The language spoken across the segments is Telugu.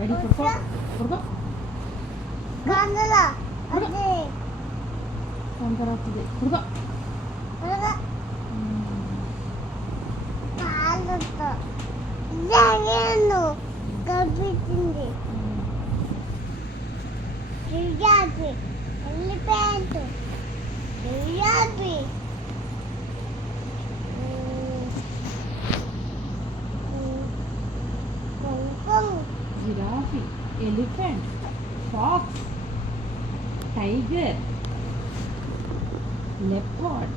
రెడీ పడుకో పడుకో ఫోన్ తర్వాత పడుకో కనిపించింది elephant giraffe elephant fox tiger leopard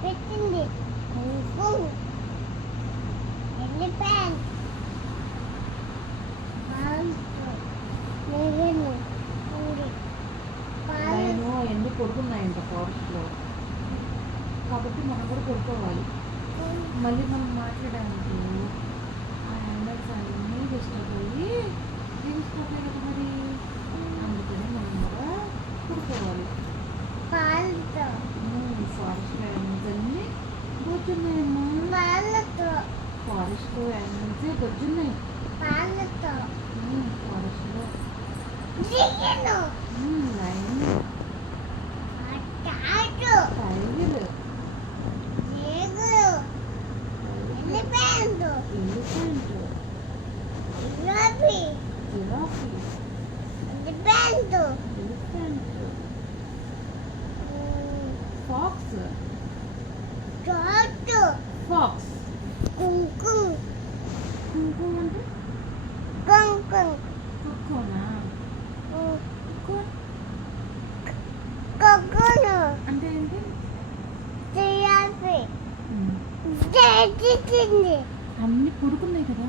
పెట్టింది ఎలిఫెంట్ నేను ఎన్ని పడుకున్నాయంట ఫారెస్ట్లో కాబట్టి మనం కూడా పడుకోవాలి మళ్ళీ మనం మాట్లాడడానికి ఆ హ్యాండల్స్ అన్నీ డిస్టర్బ్ అయ్యి తీసుకుంటాయి కదా మరి అందుకని మనం కూడా పడుకోవాలి ఫారెస్ట్లో యానిమల్స్ అన్నీ కూర్చున్నాయమ్మా ఫారెస్ట్లో యానిమల్స్ కూర్చున్నాయి ఫారెస్ట్లో lion tiger elephant giraffe elephant fox fox కుంకుమ అంటే కుక్కోనా అంటే ఏంటి అన్నీ పడుకున్నాయి కదా